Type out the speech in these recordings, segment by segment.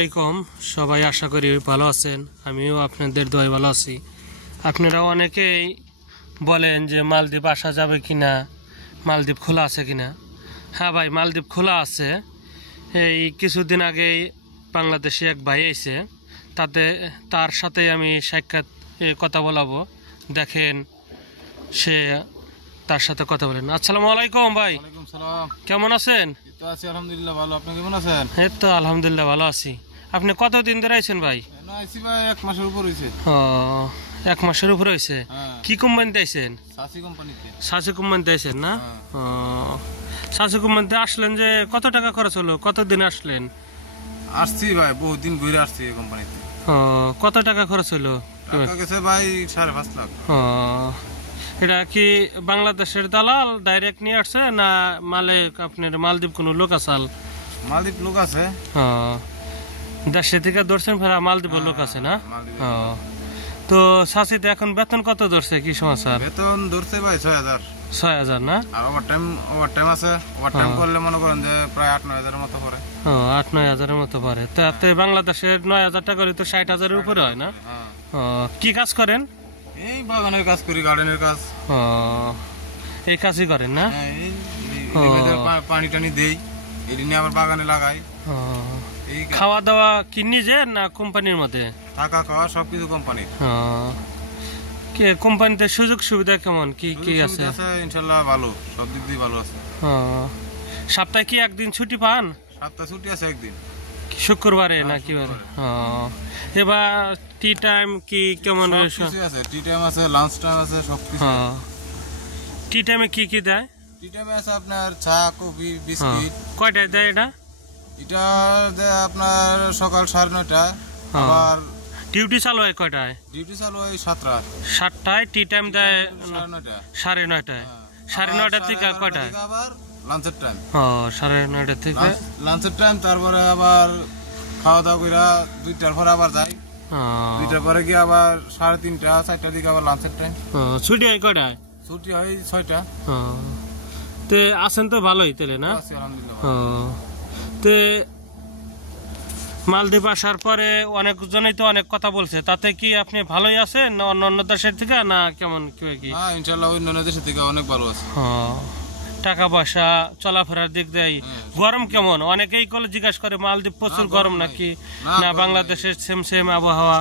আসসালামাইকুম সবাই, আশা করি ভালো আছেন। আমিও আপনাদের দোয়ায় ভালো আছি। আপনারা অনেকেই বলেন যে মালদ্বীপ আসা যাবে কিনা, মালদ্বীপ খোলা আছে কিনা। হ্যাঁ ভাই, মালদ্বীপ খোলা আছে। এই কিছুদিন আগেই বাংলাদেশে এক ভাই এসে তার সাথে আমি সাক্ষাৎ কথা বলাবো। দেখেন সে তার সাথে কথা বলেন। আসসালামু আলাইকুম ভাই। ওয়ালাইকুম সালাম। কেমন আছেন? তো আছি আলহামদুলিল্লাহ ভালো। আপনি কেমন আছেন? এই তো আলহামদুলিল্লাহ ভালো আছি। আপনি কতদিন ধরে আইছেন ভাই? না আইছি ভাই 1 মাসের উপর হইছে। ও, 1 মাসের উপর হয়েছে। কি কোম্পানিতে আইছেন? সাসি কোম্পানিতে। সাসি কোম্পানিতে আইছেন না? ও, সাসি কোম্পানিতে আসলেন যে কত টাকা খরচ হলো? কতদিন আসলেন? আসছি ভাই বহুত দিন ঘুরে আসছি এই কোম্পানিতে। ও, কত টাকা খরচ হলো? টাকা গেছে ভাই 5.5 লাখ। ও, এটা কি বাংলাদেশের দালাল ডাইরেক্ট নিয়ে আসছে না মালিক আপনার মালদ্বীপ কোনো লোক আসাল? মালদ্বীপ লোক আছে। ও, দেশে থেকে ধরছেন ফেরা মালদ্বীপের লোক আছে না? ও, তো সাসিতে এখন বেতন কত ধরছে, কি সমাচার? বেতন ধরছে ভাই 6,000। 6,000 না? আর ওভারটাইম আছে। ওভারটাইম করলে মনে করেন যে প্রায় 8-9 হাজারের মতো পড়ে। ও, 8-9 হাজারের মতো পড়ে। তাতে বাংলাদেশের 9,000 টাকা করে তো 60,000-এর উপরে হয় না? ও, কি কাজ করেন? এই বাগানের কাজ করি, গার্ডেনের কাজ। ও, এই কাজই করেন না? পানি টানি দেই, এটি নিয়ে আবার বাগানে লাগাই। ও, এই খাওয়া দাওয়া কি নিজের না কোম্পানির মধ্যে? থাকা খাওয়া সবকিছু কোম্পানির। কে কোম্পানিতে সুযোগ সুবিধা কেমন, কি কি আছে? ইনশাআল্লাহ ভালো, সব দিক দিয়ে ভালো আছে। সপ্তাহে কি একদিন ছুটি পান? সপ্তাহে ছুটি আছে একদিন, শুক্রবারে না কি বারে? এবার টি টাইম কি কেমন? টি টাইম আছে, লাঞ্চ টাইম আছে, সবকিছু। টি টাইমে কি কি দেয়? টি টাইমে আছে আপনার চা, কফি, বিস্কিট। কয়টায় দেয় এটা? এটা দেয় আপনার সকাল 9:30। আবার ডিউটি চালু হয় কয়টায়? ডিউটি চালু হয় 7টায়। 7টায় টি টাইম দেয় 9:30। 9:30। 9:30 থেকে কয়টায়? আবার লাঞ্চের টাইম। 9:30 থেকে লাঞ্চের টাইম। তারপরে আবার খাওয়া দাওয়া করে 2টার পরে আবার যাই। 2টার পরে গিয়ে আবার 3:30 4টার দিকে আবার লাঞ্চের টাইম। ছুটি হয় কয়টায়? ছুটি হয় 6টা। তে আছেন তো ভালোই তাহলে না? আলহামদুলিল্লাহ। তে মালদ্বীপ আসার পরে অনেকজনই তো অনেক কথা বলছে, তাতে কি আপনি ভালোই আছেন না অন্য দেশের থেকে না কেমন কি? ইনশাআল্লাহ অন্য দেশের থেকে অনেক ভালো আছে। টাকা পয়সা চলাফেরার দিক দিয়ে গরম কেমন? অনেকেই জিজ্ঞাসা করে মালদ্বীপ প্রচুর গরম নাকি না বাংলাদেশের সেম আবহাওয়া?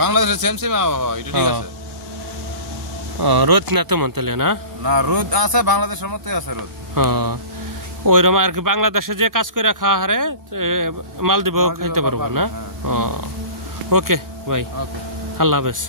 বাংলাদেশের সেম আবহাওয়া, এটা ঠিক আছে। রোদ না তেমন তাহলে না? না রোদ আছে, বাংলাদেশের মতোই আছে রোদ। ওইরকম আর কি, বাংলাদেশে যে কাজ করে খাওয়া হারে মালদ্বীপেও খাইতে পারবো না? ওকে ভাই, আল্লাহ হাফেজ।